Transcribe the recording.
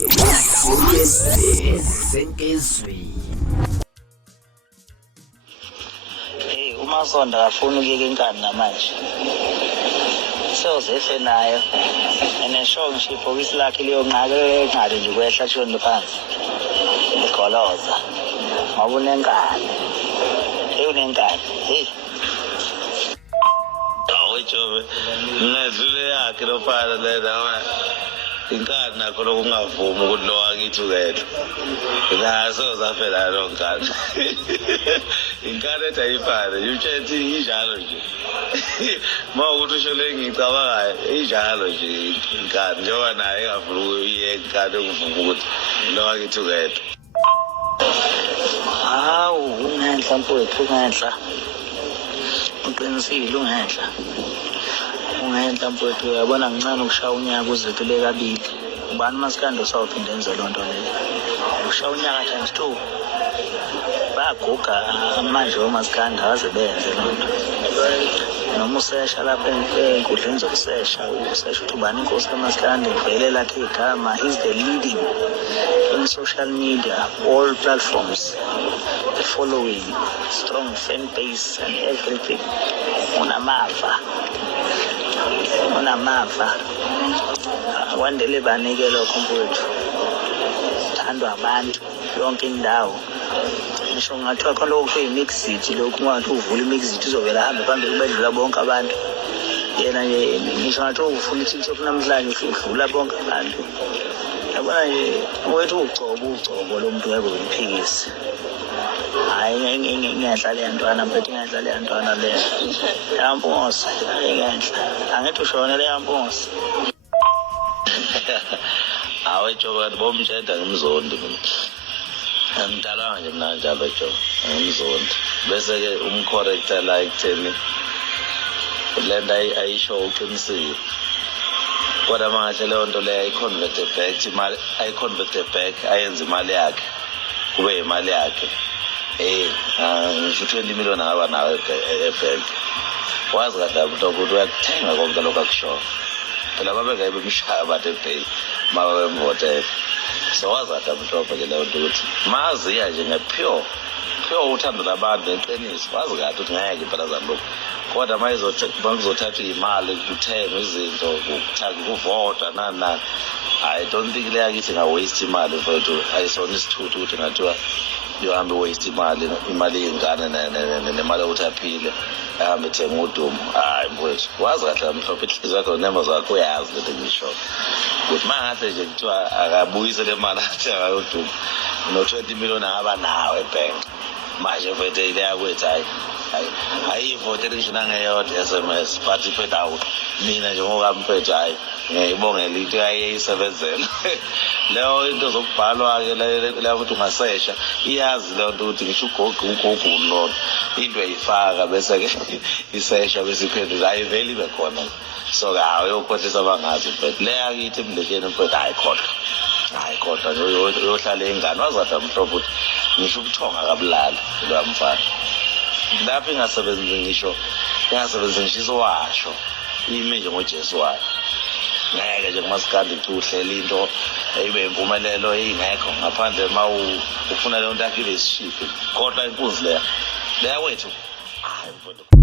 Hey, uMasonda afuna ukuyeka inkani namanje. Sozehle nayo. Enesho ngisho ibhokisi lakhe liyonqaka nje kwehla shoni phansi. Igoloza. Ngoba unenkani. Unenkani. Hey. Jobe ngidlule yakhe lo fana lena inkani nakho lokungavumi ukuthi lo wakithi ukethe ngaso zafela lo nkani inkani ethi ayifane utshethi injalo nje mawukuthi usho le ngicabangayo injalo nje inkani njengoba naye engafuni ukuyeka inkani engivuma ukuthi lo wakithi ukethe Hawu ungenhla mfowethu ungenhla uqinisile ungenhla mfowethu uyabona ngicane ukushaya unyaka uze kube kabili ubani masikando sawuphinda enze lonto leyo ushaya unyaka times 2 baguga manje omasikanda waze benze lonto noma usesha lapha enkundleni zokusesha ukuthi ubani inkosi kaMasikanda ivele lakhe igama. He's the leading in social media, all platforms, the following, strong fan base and everything. Unamava akwandele banike lokho mfowethu, thandwa abantu yonke indawo. Ngisho ngathiwa khona lokho kuyimixit lokhu ungathi uvula imixit uzovela hambe phambili bedlula bonke abantu. Yena nje ngisho ngathi ufuna iTikTok namhlanje udlula bonke abantu. Yabona nje wethu ugcobo lo muntu ngeke umphikise. Hayi ngenhla le yantwana mfethu ngenhla le yantwana le. Yampongosa ngenhla. Angithi ushona le yampongosa. Awe Jobe bomtshela ngimzondi mina. Ngidalanga nje mina njalo Jobe ngimzondi. Bese ke umcorrector la ekutheni lenda ayisho uqinisile. Kodwa manje leyo nto leyo ayiconvert back imali ayiconvert back ayenze imali yakhe kube imali yakhe ngisho 20 million aba nawe ebank wazi kahle ukuthi uyakuthenga konke lokho akusho phela babengeke bemshaya abantu ebay mabe bemvote so wazi kahle mhlophe ke leyo nto ukuthi maziya nje ngepure uthando labantu neqiniso wazi kahle ukuthi ngeke phela zambo kodwa mayizothatha imali ukuthenga izinto ukuvota nana I don't think le yakithi nga waste imali mfowethu ayisona isithuthu ukuthi ngathiwa yohambe waste imali ingane nemali uthaphile ahambe ethenga udumo. Hayi mfowethu wazi kahle mhlophe inhliziyo yakho nemba zakho uyazi lento ngisho ukuthi mangahle nje kuthiwa akabuyise le mali athi akayodumo no 20 million angaba nawo ebank manje mfowethu ile yakwethu hayi vote ngisho nangeyodwa SMS but ifethu awu mina nje ngokamfethu hayi ngiyibongela into ayayisebenzela leyo into zokubhalwa ke leyo ukuthi ungasesha iyazi leyo nto ukuthi ngisho ugogo lo into ayifaka bese ke isesha bese iphendula ayiveli bekhona so ke ayokhohlisa abangazi mfethu le yakithi emlekeni mfethu hayi khodwa yohlala ingane wazatha mhlophe ukuthi ngisho ukuthonga kabulala lo mfana lapho ingasebenzi ngisho washo ime nje ngoJesu wayo ngeke nje kuMasikandi uhlele into ibe impumelelo ingekho ngaphandle ufuna le nto yakhe ibe sishiphi kodwa inkunzi leya wethu hayi mfowethu.